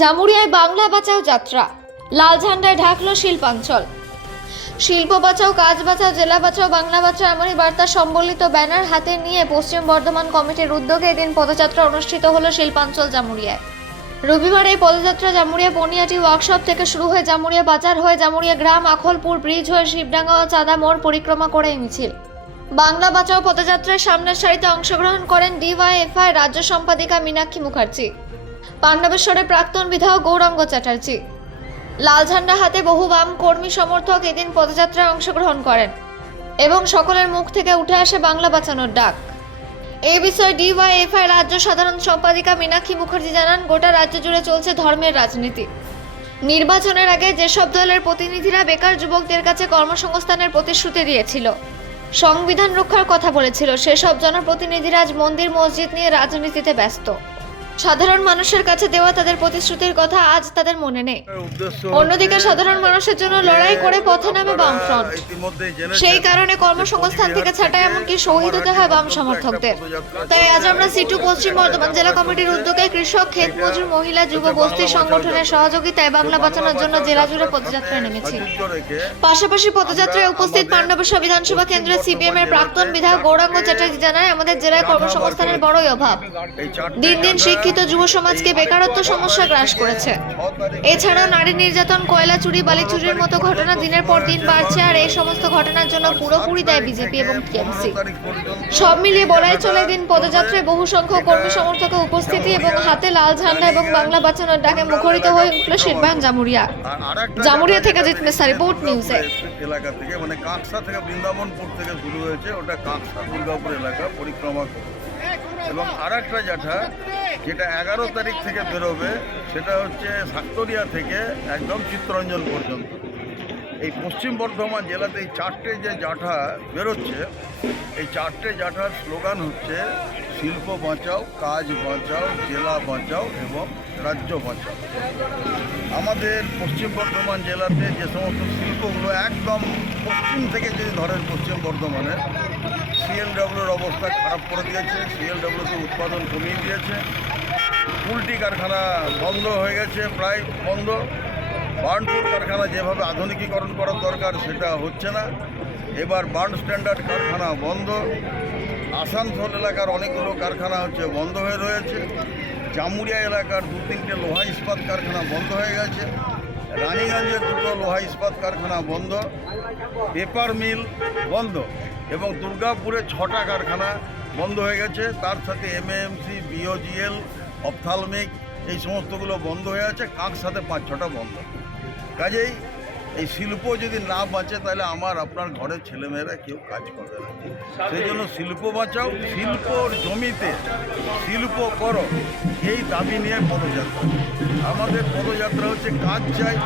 জামুরিয়ায় বাংলা বাঁচাও যাত্রা। লাল ঝান্ডায় ঢাকলো শিল্পাঞ্চল। শিল্প বাঁচাও, কাজ বাঁচাও, জেলা বাঁচাও, বাংলা বাঁচাও, এমনই বার্তা সম্বলিত ব্যানার হাতে নিয়ে পশ্চিম বর্ধমান কমিটির উদ্যোগে এদিন পদযাত্রা অনুষ্ঠিত হলো শিল্পাঞ্চল জামুরিয়ায়। রবিবার এই পদযাত্রা জামুরিয়া বনিয়াটি ওয়ার্কশপ থেকে শুরু হয়ে জামুরিয়া বাজার হয়ে জামুরিয়া গ্রাম, আখলপুর ব্রিজ হয়ে শিবডাঙ্গা ও চাঁদা মোড় পরিক্রমা করে মিছিল। বাংলা বাঁচাও পদযাত্রায় সামনের সারিতে অংশগ্রহণ করেন ডিওয়াইএফআই রাজ্য সম্পাদিকা মীনাক্ষী মুখার্জি পাণ্ডবেশ্বরের প্রাক্তন বিধায়ক গৌরাঙ্গ চ্যাটার্জি লাল ঝান্ডা হাতে বহু বাম কর্মী সমর্থক এদিন পদযাত্রায় অংশগ্রহণ করেন এবং সকলের মুখ থেকে উঠে আসে বাংলা বাঁচানোর ডাক। এই বিষয়ে ডিওয়াইএফআই রাজ্য সাধারণ সম্পাদিকা মীনাক্ষী মুখার্জি জানান, গোটা রাজ্য জুড়ে চলছে ধর্মের রাজনীতি। নির্বাচনের আগে যেসব দলের প্রতিনিধিরা বেকার যুবকদের কাছে কর্মসংস্থানের প্রতিশ্রুতি দিয়েছিল সংবিধান রক্ষার কথা বলেছিল। সেসব জনপ্রতিনিধিরা আজ মন্দির মসজিদ নিয়ে রাজনীতিতে ব্যস্ত। সাধারণ মানুষের কাছে দেওয়া তাদের প্রতিশ্রুতির কথা আজ তাদের মনে নেই। অন্যদিকে সাধারণ মানুষের জন্য লড়াই করে পথে নামে বামফ্রন্ট। সেই কারণে কর্মসংস্থান থেকে ছাঁটাই এমনকি শহীদ হতে হয় বাম সমর্থকদের। তাই আজ আমরা সিটু পশ্চিম বর্ধমান জেলা কমিটির উদ্যোগে কৃষক, ক্ষেত মজুর, মহিলা, যুব বস্তি সংগঠনের সহযোগিতায় বাংলা বাঁচানোর জন্য জেলা জুড়ে পদযাত্রায় নেমেছি। পাশাপাশি পদযাত্রায় উপস্থিত পাণ্ডবেশ্বর বিধানসভা কেন্দ্রের সিপিএম এর প্রাক্তন বিধায়ক গৌরাঙ্গ চ্যাটার্জি জানায়, আমাদের জেলায় কর্মসংস্থানের বড়ই অভাব। দিন দিন শিক্ষিত যুব সমাজকে বেকারত্ব সমস্যা গ্রাস করেছে। এছাড়াও নারী নির্যাতন, কয়লা চুরি, বালি চুরির মতো ঘটনা দিনের পর দিন বাড়ছে আর এই সমস্ত ঘটনার জন্য পুরোপুরি দায় বিজেপি এবং টিএমসি সব মিলিয়ে বলাই চলে, দিন পদযাত্রায় বহু সংখ্যক কর্মী সমর্থকের উপস্থিতি এবং হাতে লাল ঝান্ডা এবং বাংলা বাঁচানোর ডাকে মুখরিত হয়ে উঠল শিরবান জামুরিয়া। জামুরিয়া থেকে জিত মেসা রিপোর্ট নিউজে এলাকা থেকে মানে কাঁকসা থেকে বৃন্দাবনপুর থেকে শুরু হয়েছে, ওটা কাঁকসা দুর্গাপুর এলাকা, পরিক্রমা করে এবং আরেকটা জাঠা যেটা এগারো তারিখ থেকে বেরোবে, সেটা হচ্ছে সাক্তরিয়া থেকে একদম চিত্তরঞ্জন পর্যন্ত। এই পশ্চিম বর্ধমান জেলাতে এই চারটে যে জাঠা বেরোচ্ছে, এই চারটে জাঠার স্লোগান হচ্ছে, শিল্প বাঁচাও, কাজ বাঁচাও, জেলা বাঁচাও এবং রাজ্য বাঁচাও। আমাদের পশ্চিম বর্ধমান জেলাতে যে সমস্ত শিল্পগুলো একদম পশ্চিম থেকে যদি ধরেন পশ্চিম বর্ধমানে সিএলডব্লিউর অবস্থা খারাপ করে দিয়েছে, সিএলডব্লিউতে উৎপাদন কমিয়ে দিয়েছে। পুলটি কারখানা বন্ধ হয়ে গেছে, প্রায় বন্ধ। বার্নপুর কারখানা যেভাবে আধুনিকীকরণ করার দরকার, সেটা হচ্ছে না। এবার বার্ন স্ট্যান্ডার্ড কারখানা বন্ধ। আসানসোল এলাকার অনেকগুলো কারখানা হচ্ছে বন্ধ হয়ে রয়েছে। জামুরিয়া এলাকার দু তিনটে লোহা ইস্পাত কারখানা বন্ধ হয়ে গেছে। রানীগঞ্জের দুটো লোহা ইস্পাত কারখানা বন্ধ। পেপার মিল বন্ধ। এবং দুর্গাপুরে ছটা কারখানা বন্ধ হয়ে গেছে। তার সাথে এমএএমসি বিওজিএল অপথালমিক, এই সমস্তগুলো বন্ধ হয়ে আছে। কাক সাথে পাঁচ ছটা বন্ধ। কাজেই এই শিল্প যদি না বাঁচে, তাহলে আমার, আপনার ঘরের ছেলেমেয়েরা কেউ কাজ করবে না। সেই জন্য শিল্প বাঁচাও, শিল্পর জমিতে শিল্প করো। এই দাবি নিয়ে পদযাত্রা। আমাদের পদযাত্রা হচ্ছে, কাজ চাই